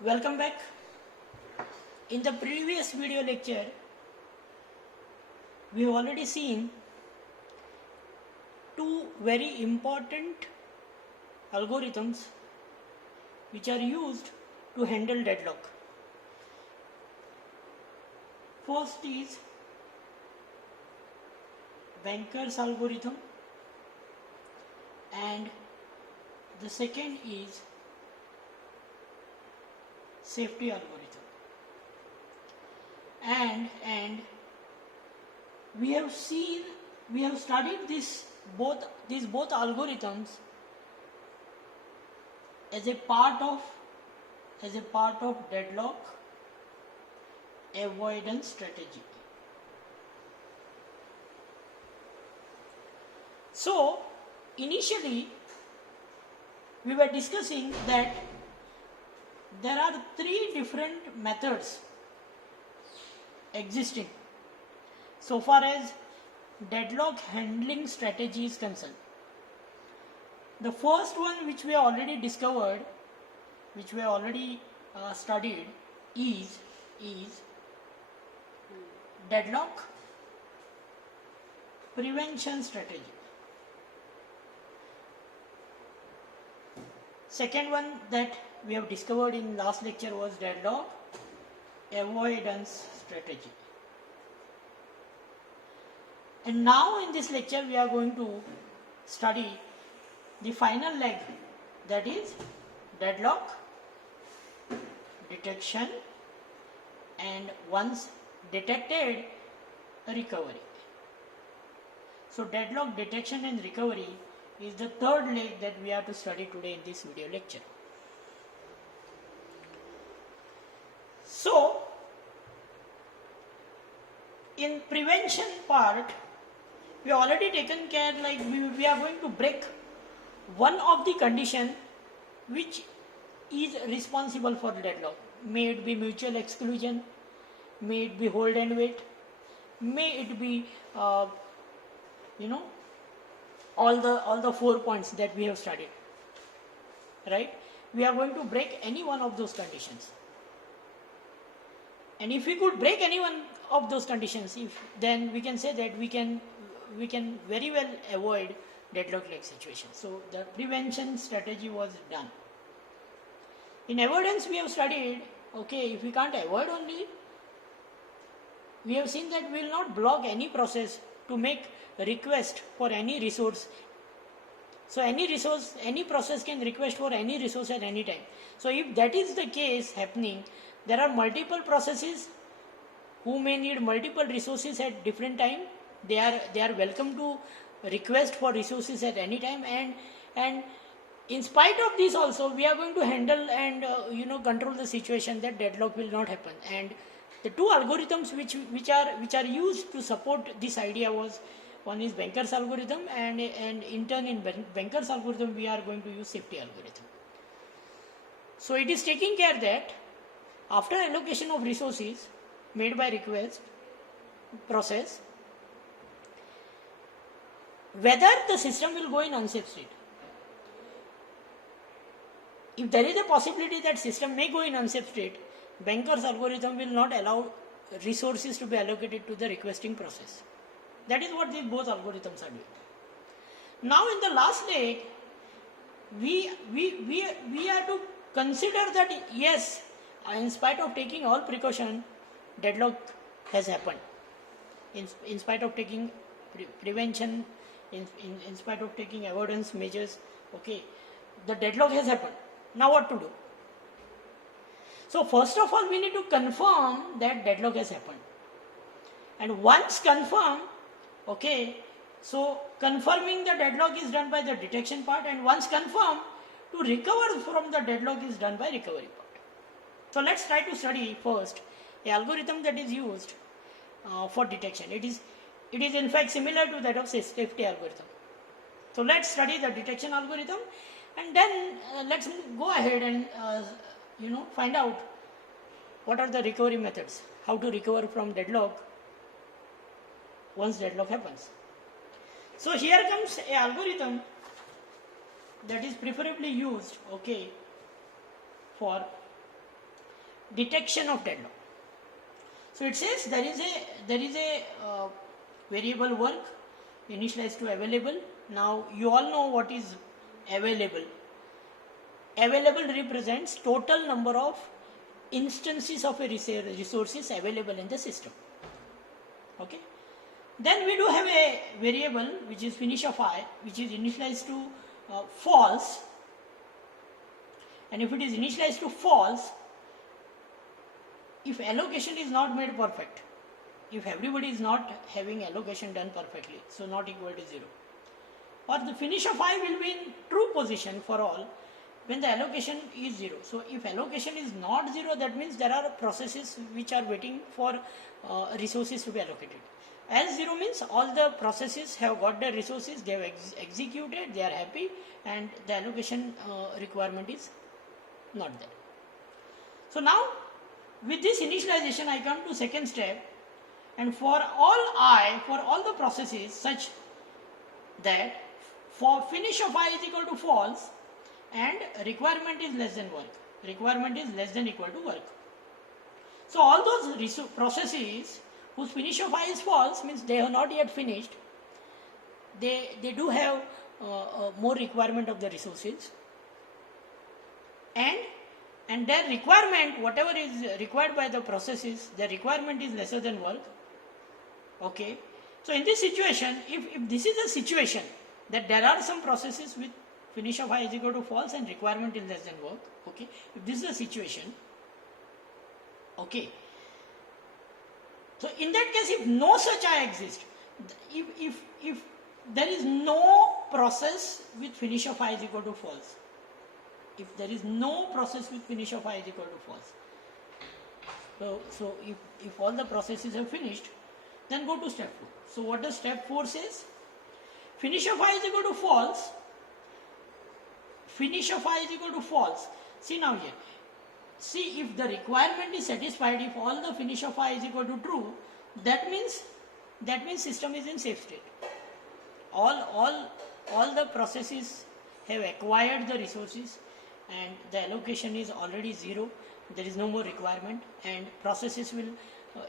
Welcome back. In the previous video lecture, we have already seen two very important algorithms which are used to handle deadlock. First is Banker's algorithm and the second is safety algorithm. And we have studied both algorithms as a part of deadlock avoidance strategy. So initially we were discussing that there are three different methods existing so far as deadlock handling strategy is concerned. The first one which we have already discovered, which we have already studied is deadlock prevention strategy. Second one that we have discovered in last lecture was deadlock avoidance strategy. And now in this lecture we are going to study the final leg, that is deadlock detection and once detected, recovery. So deadlock detection and recovery is the third leg that we have to study today in this video lecture. So in prevention part, we have already taken care, like we are going to break one of the condition which is responsible for deadlock. May it be mutual exclusion, may it be hold and wait, may it be all the 4 points that we have studied, right? We are going to break any one of those conditions, and if we could break any one of those conditions, then we can say that we can very well avoid deadlock like situation. So the prevention strategy was done. In avoidance we have studied, okay, if we can't avoid only, we have seen that we will not block any process to make request for any resource. So any process can request for any resource at any time. So if that is the case happening, there are multiple processes who may need multiple resources at different time. They are welcome to request for resources at any time, and in spite of this also we are going to handle and control the situation that deadlock will not happen. And the two algorithms which are used to support this idea was, one is Banker's algorithm, and in turn in Banker's algorithm we are going to use safety algorithm. So it is taking care that after allocation of resources made by request process, whether the system will go in unsafe state. If there is a possibility that system may go in unsafe state, Banker's algorithm will not allow resources to be allocated to the requesting process. That is what these both algorithms are doing. Now in the last leg, we have to consider that yes, in spite of taking all precaution, deadlock has happened. In spite of taking prevention, in spite of taking avoidance measures, okay, the deadlock has happened. Now what to do? So first of all, we need to confirm that deadlock has happened. And once confirmed, okay, so confirming the deadlock is done by the detection part, and once confirmed, to recover from the deadlock is done by recovery part. So let's try to study first a algorithm that is used for detection. It is in fact similar to that of safety algorithm. So let's study the detection algorithm, and then let's go ahead and find out what are the recovery methods, how to recover from deadlock once deadlock happens. So here comes a algorithm that is preferably used, okay, for detection of deadlock. So it says there is a variable work initialized to available. Now you all know what is available. Available represents total number of instances of a resources available in the system. Okay. Then we do have a variable which is finish of I, which is initialized to false. And if it is initialized to false, if allocation is not made perfect, if everybody is not having allocation done perfectly, so not equal to 0, or the finish of I will be in true position for all when the allocation is 0. So if allocation is not 0, that means there are processes which are waiting for resources to be allocated. As 0 means all the processes have got their resources, they have executed, they are happy, and the allocation requirement is not there. So now with this initialization I come to second step, and for all the processes such that for finish of I is equal to false and requirement is less than work, requirement is less than equal to work. So all those processes whose finish of I is false means they have not yet finished, they do have more requirement of the resources, and their requirement, whatever is required by the processes, their requirement is lesser than work. Okay. So in this situation, if this is a situation that there are some processes with finish of I is equal to false and requirement is less than work, okay, if this is a situation, okay, so in that case, if no such I exists, if there is no process with finish of I is equal to false, if there is no process with finish of I is equal to false, so if all the processes have finished, then go to step 4. So what does step 4 says? Finish of I is equal to false. Finish of I is equal to false. See now here. See, if the requirement is satisfied, if all the finish of I is equal to true, that means system is in safe state. All the processes have acquired the resources and the allocation is already 0. There is no more requirement, and processes will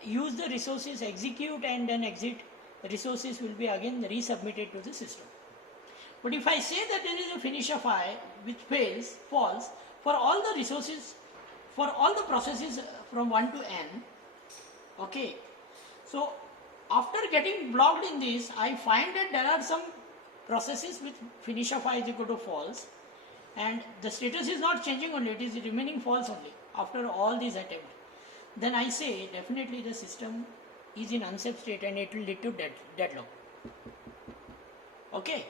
use the resources, execute and then exit. The resources will be again resubmitted to the system. But if I say that there is a finish of I which fails, false, for all the resources, for all the processes from 1 to n, okay, so after getting blocked in this, I find that there are some processes with finish of I is equal to false, and the status is not changing only, it is remaining false only after all these attempts. Then I say definitely the system is in unsafe state and it will lead to deadlock. Okay.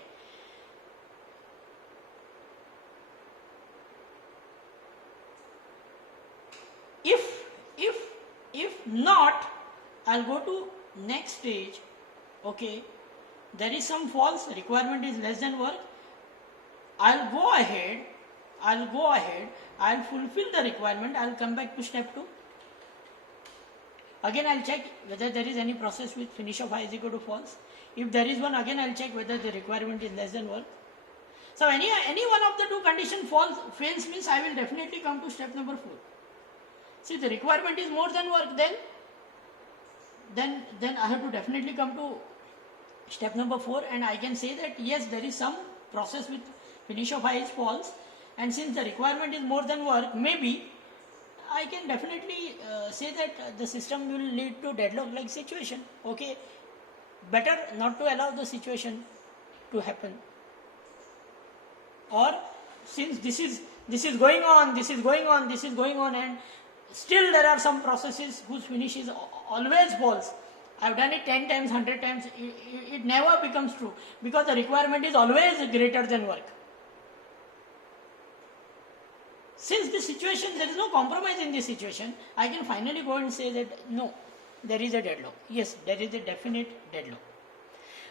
If not, I'll go to next stage. Okay, there is some false, requirement is less than work. I'll go ahead, I'll fulfill the requirement, I'll come back to step 2. Again I'll check whether there is any process with finish of I is equal to false. If there is one, again I'll check whether the requirement is less than work. So any one of the two conditions fails means I will definitely come to step number 4. See, the requirement is more than work, then I have to definitely come to step number 4, and I can say that yes, there is some process with finish of I is false, and since the requirement is more than work, maybe I can definitely say that the system will lead to deadlock like situation. Okay, better not to allow the situation to happen. Or since this is going on, and still there are some processes whose finish is always false. I've done it 10 times, 100 times, it never becomes true because the requirement is always greater than work. Since this situation, there is no compromise in this situation, I can finally go and say that no, there is a deadlock. Yes, there is a definite deadlock.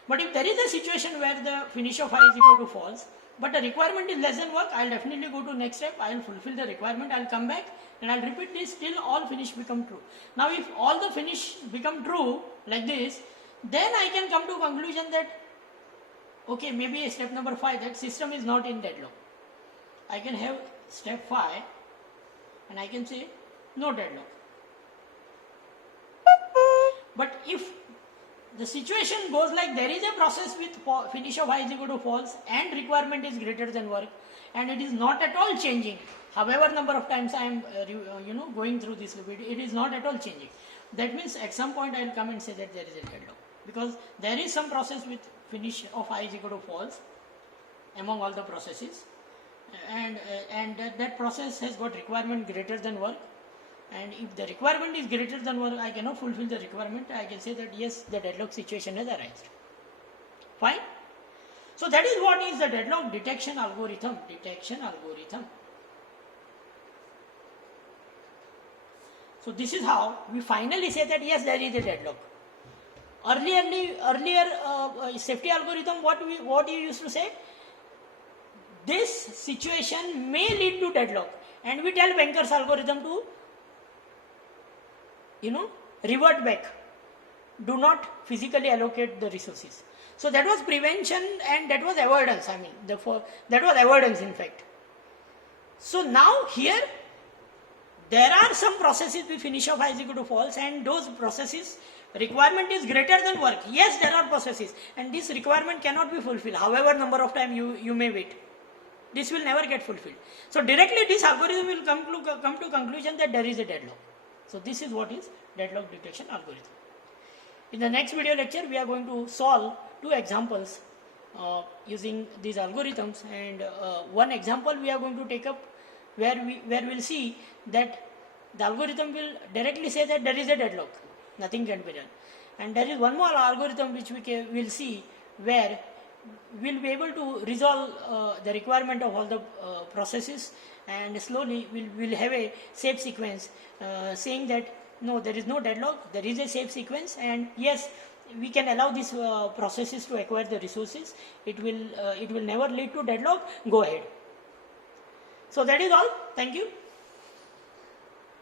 But if there is a situation where the finish of I is equal to false, but the requirement is less than work, I will definitely go to next step, I will fulfill the requirement, I will come back and I will repeat this till all finish become true. Now if all the finish become true like this, then I can come to conclusion that okay, maybe step number 5, that system is not in deadlock. I can have step 5 and I can say no deadlock. But if the situation goes like there is a process with finish of I is equal to false and requirement is greater than work, and it is not at all changing, however number of times I am going through this loop, it is not at all changing. That means at some point I will come and say that there is a deadlock, because there is some process with finish of I is equal to false among all the processes, and that process has got requirement greater than work, and if the requirement is greater than work, I cannot fulfill the requirement, I can say that yes, the deadlock situation has arisen. Fine. So that is what is the deadlock detection algorithm. So this is how we finally say that yes, there is a deadlock. Earlier safety algorithm, what you used to say, this situation may lead to deadlock, and we tell Banker's algorithm to revert back, do not physically allocate the resources. So that was prevention and that was avoidance, that was avoidance in fact. So now here there are some processes with finish of I is equal to false, and those processes requirement is greater than work. Yes, there are processes and this requirement cannot be fulfilled, however number of time you may wait, this will never get fulfilled. So directly this algorithm will come to conclusion that there is a deadlock. So this is what is deadlock detection algorithm. In the next video lecture, we are going to solve 2 examples using these algorithms, and one example we are going to take up where we'll see that the algorithm will directly say that there is a deadlock, nothing can be done. And there is one more algorithm which will see where we'll be able to resolve the requirement of all the processes, and slowly we'll have a safe sequence saying that no, there is no deadlock, there is a safe sequence, and yes, we can allow these processes to acquire the resources. It will never lead to deadlock. Go ahead. So that is all. Thank you.